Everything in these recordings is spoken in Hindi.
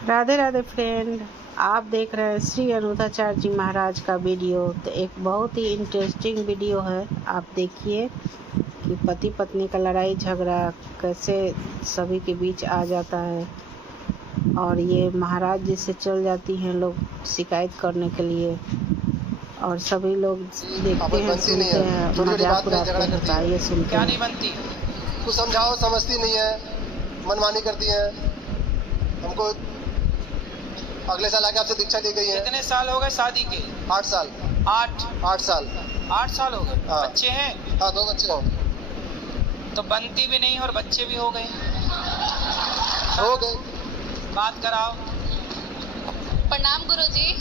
राधे राधे फ्रेंड, आप देख रहे हैं श्री अनुधाचार्य जी महाराज का वीडियो। तो एक बहुत ही इंटरेस्टिंग वीडियो है। आप देखिए कि पति पत्नी का लड़ाई झगड़ा कैसे सभी के बीच आ जाता है और ये महाराज जी से चल जाती हैं लोग शिकायत करने के लिए और सभी लोग देखते हैं, सुनते हैं, मजाक उड़ाते हैं। बताइए, सुनते क्या हैं। नहीं बनती? कुछ समझाओ, समझती नहीं है, मनमानी करती है। हमको अगले साल आके आपसे दीक्षा दी गई है। कितने साल हो गए शादी के? 8 साल। 8 साल। 8 साल हो गए। हाँ। बच्चे हैं? हाँ, 2 बच्चे हो तो बनती भी नहीं और बच्चे भी हो गए। बात कराओ। प्रणाम गुरुजी।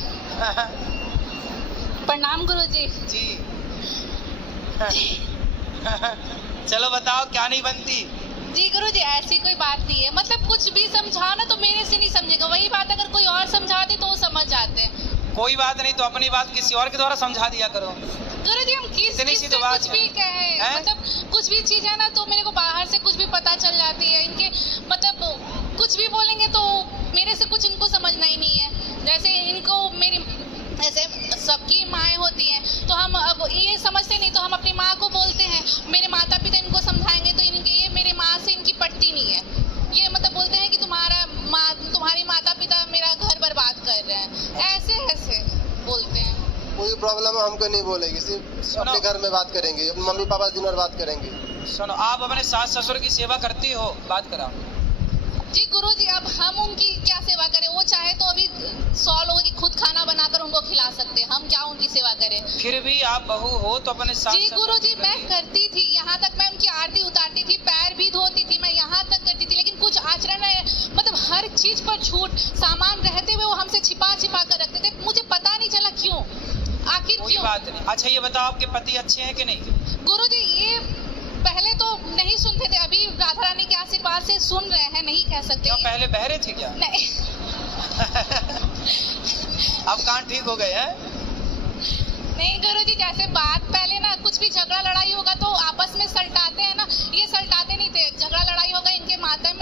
प्रणाम गुरुजी। जी। चलो बताओ, क्या नहीं बनती? जी गुरुजी, ऐसी कोई बात नहीं है। मतलब कुछ भी समझाओ ना तो मेरे से नहीं समझेगा। वही बात अगर कोई और समझाते तो वो समझ जाते हैं। कोई बात नहीं, तो अपनी बात किसी और के द्वारा समझा दिया करो। गुरुजी, हम इतनी सी किस तो बात कुछ भी कहें, मतलब कुछ भी चीज है ना तो मेरे को बाहर से कुछ भी पता चल जाती है। इनके मतलब कुछ भी बोलेंगे तो मेरे से कुछ इनको समझना ही नहीं है। जैसे इनको मेरी जैसे सबकी माएँ होती हैं तो हम अब ये समझते नहीं तो हम अपनी माँ को बोलते हैं। मेरे माता पिता इनको समझाएंगे तो इनके ये मेरे माँ से इनकी पटती नहीं है। ये मतलब बोलते हैं कि तुम्हारी माता पिता मेरा घर बर्बाद कर रहे हैं। ऐसे बोलते हैं। कोई प्रॉब्लम है हमको नहीं बोलेगी, सिर्फ अपने घर में बात करेंगे, अपने मम्मी पापा से दिन भर बात करेंगे। सुनो, आप अपने सास ससुर की सेवा करती हो? बात कराओ। जी गुरुजी, अब हम उनकी क्या सेवा करें? वो चाहे तो अभी 100 लोगों की खुद खाना बनाकर उनको खिला सकते हैं। हम क्या उनकी सेवा करें? फिर भी आप बहू हो तो अपने सास जी ससुर गुरुजी, की मैं करिए। करती थी। यहाँ तक मैं उनकी आरती उतारती थी, पैर भी धोती थी, मैं यहाँ तक करती थी। लेकिन कुछ आचरण है, मतलब हर चीज पर झूठ, सामान रहते हुए वो हमसे छिपा कर रखते थे। मुझे पता नहीं चला क्यों, आखिर कोई क्यों। बात नहीं। अच्छा ये बताओ, आपके पति अच्छे हैं कि नहीं? गुरुजी, ये पहले तो नहीं सुनते थे, अभी राधा रानी के आशीर्वाद से सुन रहे हैं। नहीं कह सकते। क्यों, पहले बहरे थे क्या? नहीं। अब कान ठीक हो गए हैं? नहीं गुरुजी, जैसे बात पहले ना कुछ भी झगड़ा लड़ाई होगा तो आपस में सलटाते हैं ना, ये सलटाते नहीं थे। झगड़ा लड़ाई होगा इनके माता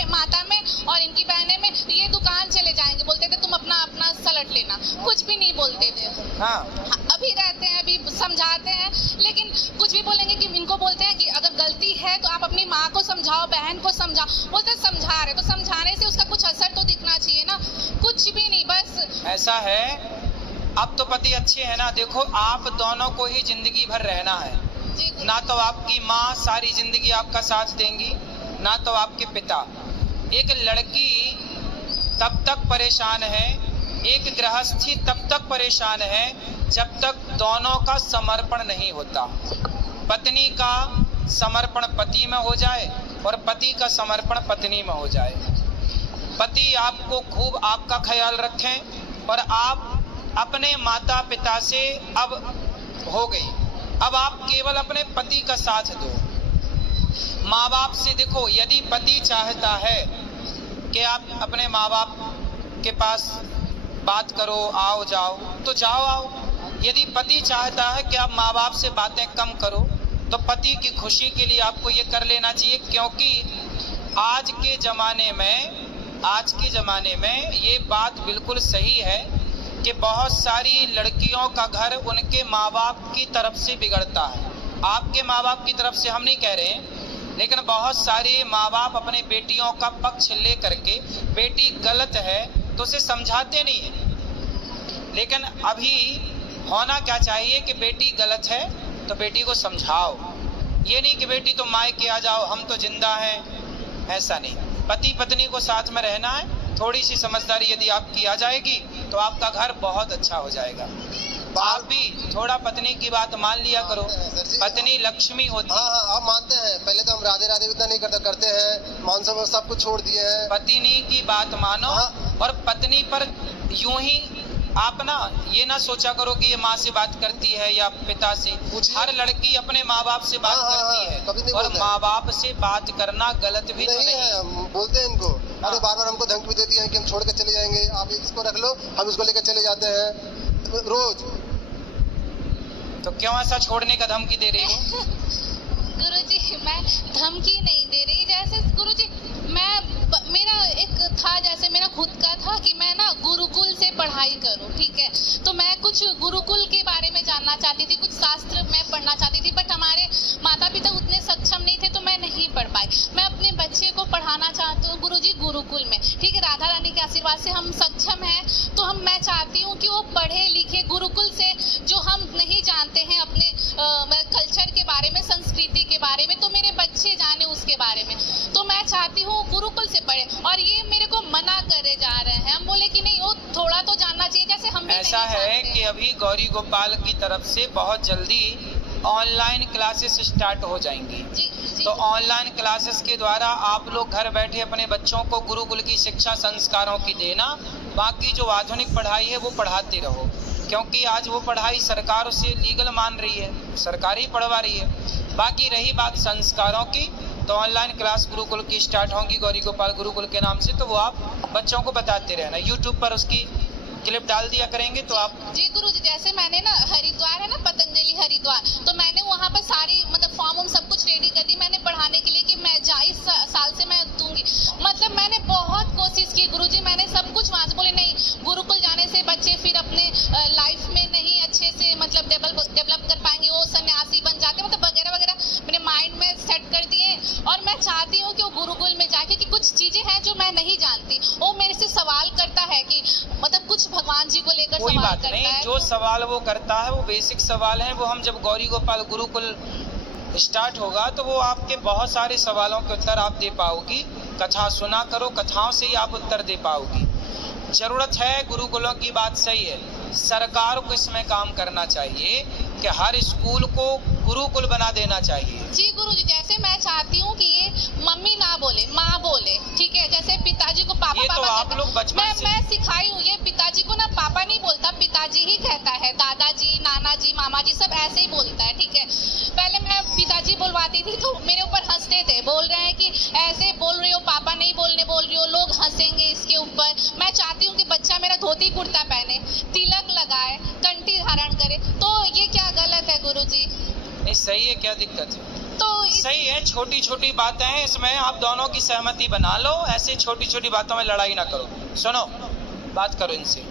में और इनकी बहने में, ये दुकान चले जाएंगे, बोलते थे तुम अपना सलट लेना। कुछ भी नहीं बोलते थे। हाँ। अभी रहते हैं, अभी समझाते हैं, लेकिन कुछ भी बोलेंगे कि इनको बोलते हैं कि अगर गलती है तो आप अपनी माँ को समझाओ, बहन को समझाओ। बोलते समझा रहे तो समझाने से उसका कुछ असर तो दिखना चाहिए ना। कुछ भी नहीं, बस ऐसा है। अब तो पति अच्छे हैं ना। देखो, आप दोनों को ही जिंदगी भर रहना है। जी ना तो आपकी माँ सारी जिंदगी आपका साथ देंगी, ना तो आपके पिता। एक लड़की तब तक परेशान है, एक गृहस्थी तब तक परेशान है जब तक दोनों का समर्पण नहीं होता। पत्नी का समर्पण पति में हो जाए और पति का समर्पण पत्नी में हो जाए। पति आपको खूब आपका ख्याल रखें और आप अपने माता पिता से अब हो गई, अब आप केवल अपने पति का साथ दो। माँ बाप से देखो, यदि पति चाहता है कि आप अपने माँ बाप के पास बात करो, आओ जाओ, तो जाओ आओ। यदि पति चाहता है कि आप माँ बाप से बातें कम करो तो पति की खुशी के लिए आपको ये कर लेना चाहिए। क्योंकि आज के ज़माने में ये बात बिल्कुल सही है कि बहुत सारी लड़कियों का घर उनके माँ बाप की तरफ से बिगड़ता है। आपके माँ बाप की तरफ से हम नहीं कह रहे हैं, लेकिन बहुत सारे माँ बाप अपने बेटियों का पक्ष ले करके बेटी गलत है तो उसे समझाते नहीं है। लेकिन अभी होना क्या चाहिए कि बेटी गलत है तो बेटी को समझाओ। ये नहीं कि बेटी तो मायके आ जाओ, हम तो जिंदा हैं। ऐसा नहीं। पति पत्नी को साथ में रहना है। थोड़ी सी समझदारी यदि आपकी आ जाएगी तो आपका घर बहुत अच्छा हो जाएगा। आप भी थोड़ा पत्नी की बात मान लिया करो। पत्नी लक्ष्मी होती है। हाँ, आप मानते हैं। पहले तो हम राधे राधे उतना नहीं करते हैं, मानसून सब कुछ छोड़ दिए हैं। पत्नी की बात मानो। हाँ। और पत्नी पर यूं ही आप ना ये ना सोचा करो कि ये माँ से बात करती है या पिता से। हर लड़की अपने माँ बाप से बात करती है। कभी नहीं और बोलते। माँ बाप से बात करना गलत भी तो नहीं है, हम बोलते हैं इनको। अरे बार बार हमको धमकी भी देती हैं कि हम छोड़ के चले जाएंगे, आप इसको रख लो, हम इसको लेकर चले जाते हैं रोज। तो क्यों ऐसा छोड़ने का धमकी दे रही हो? गुरुजी, मैं धमकी नहीं दे रही। जैसे गुरुजी, मेरा एक था, जैसे मेरा खुद का था कि मैं तो मैं कुछ गुरुकुल के बारे में जानना चाहती थी, कुछ शास्त्र मैं पढ़ना चाहती थी, बट हमारे माता पिता उतने सक्षम नहीं थे तो मैं नहीं पढ़ पाई। मैं अपने बच्चे को पढ़ाना चाहती हूँ गुरुजी गुरुकुल में, ठीक है, राधा रानी के आशीर्वाद से हम सक्षम हैं, तो मैं चाहती हूँ कि वो पढ़े लिखे गुरुकुल से, जो हम नहीं जानते हैं अपने कल्चर के बारे में, संस्कृति के बारे में, तो मेरे बच्चे जाने उसके बारे में। तो मैं चाहती हूँ गुरुकुल से पढ़े, और ये मेरे को मना करे जा रहे हैं। हम बोले कि नहीं, वो थोड़ा तो जानना चाहिए, जैसे हम भी ऐसा नहीं है जानते कि हैं। अभी गौरी गोपाल की तरफ से बहुत जल्दी ऑनलाइन क्लासेस स्टार्ट हो जाएंगी। जी जी तो ऑनलाइन क्लासेस के द्वारा आप लोग घर बैठे अपने बच्चों को गुरुकुल की शिक्षा संस्कारों की देना, बाकी जो आधुनिक पढ़ाई है वो पढ़ाते रहो, क्योंकि आज वो पढ़ाई सरकार उसे लीगल मान रही है, सरकार ही पढ़वा रही है। बाकी रही बात संस्कारों की, तो ऑनलाइन क्लास गुरुकुल की स्टार्ट होंगी गौरी गोपाल गुरुकुल के नाम से, तो वो आप बच्चों को बताते रहना, यूट्यूब पर उसकी क्लिप डाल दिया करेंगे तो आप। जी गुरुजी, जैसे मैंने ना हरिद्वार है ना, पतंजलि हरिद्वार, तो मैंने वहाँ पर सारी मतलब फॉर्म सब कुछ रेडी कर दी मैंने पढ़ाने के लिए कि मैं इस साल से मैं दूंगी। मतलब मैंने बहुत कोशिश की गुरुजी, मैंने सब कुछ वहाँ से बोले नहीं, गुरुकुल जाने से बच्चे फिर अपने लाइफ में नहीं अच्छे से मतलब डेवलप कर पाएंगे, वो सन्यासी बन जाते, मतलब वगैरह वगैरह मेरे माइंड में सेट कर दिए। और मैं चाहती हूँ कि वो गुरुकुल में जाके, कि कुछ चीजें हैं जो मैं नहीं जानती, वो मेरे से सवाल करता है कि मतलब कुछ भगवान जी को लेकर कोई सवाल बात करता नहीं, है। जो सवाल वो करता है वो बेसिक सवाल है, वो हम जब गौरी गोपाल गुरुकुल स्टार्ट होगा तो वो आपके बहुत सारे सवालों के उत्तर आप दे पाओगी। कथा सुना करो, कथाओं से ही आप उत्तर दे पाओगी। जरूरत है, गुरुकुलों की बात सही है, सरकार को इसमें काम करना चाहिए कि हर स्कूल को गुरुकुल बना देना चाहिए। जी गुरुजी, जैसे मैं चाहती हूँ कि ये मम्मी ना बोले, माँ बोले, ठीक है, जैसे पिताजी को पापा ये तो पापा आप कहता लोग है। बचपन से मैं सिखाई हूँ, ये पिताजी को ना पापा नहीं बोलता, पिताजी ही कहता है, दादाजी, नाना जी, मामा जी सब ऐसे ही बोलता है, ठीक है। पहले मैं पिताजी बोलवाती थी तो मेरे ऊपर हंसते थे, बोल रहे हैं कि ऐसे बोल रही हो, पापा नहीं बोल रही हो, लोग हंसेंगे इसके ऊपर। मैं चाहती हूँ कि बच्चा मेरा धोती कुर्ता पहने, तिलक लगाए, कंठी धारण करे, तो ये क्या गलत है गुरुजी? नहीं, सही है, क्या दिक्कत है? तो सही है, छोटी छोटी बातें हैं, इसमें आप दोनों की सहमति बना लो, ऐसे छोटी छोटी बातों में लड़ाई ना करो। सुनो, बात करो इनसे,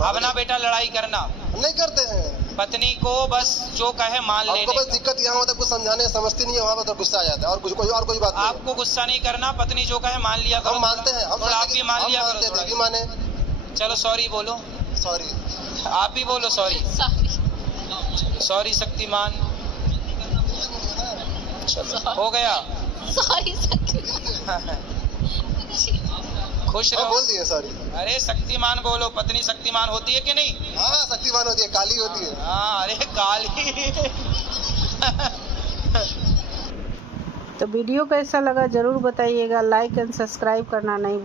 अब ना बेटा लड़ाई करना, नहीं करते हैं। पत्नी को बस जो कहे मान लेने आपको बस का। दिक्कत यहाँ होता है, कुछ समझाने समझती नहीं है, वहाँ पर तो गुस्सा आ जाता है, और कोई बात नहीं है। आपको गुस्सा नहीं करना, पत्नी जो कहे मान लिया करो। हम मानते हैं, हम थोड़ा आप भी मान लिया करो, मानते थोड़ा। माने। चलो सॉरी बोलो, सॉरी। आप भी बोलो सॉरी। सॉरी शक्तिमान, चलो हो गया। सॉरी खुश हाँ, रहो। बोल दिए सॉरी। अरे शक्तिमान बोलो, पत्नी शक्तिमान होती है कि नहीं? हाँ, शक्तिमान होती है, काली होती है। हाँ, अरे काली। तो वीडियो कैसा लगा ज़रूर बताइएगा, लाइक एंड सब्सक्राइब करना नहीं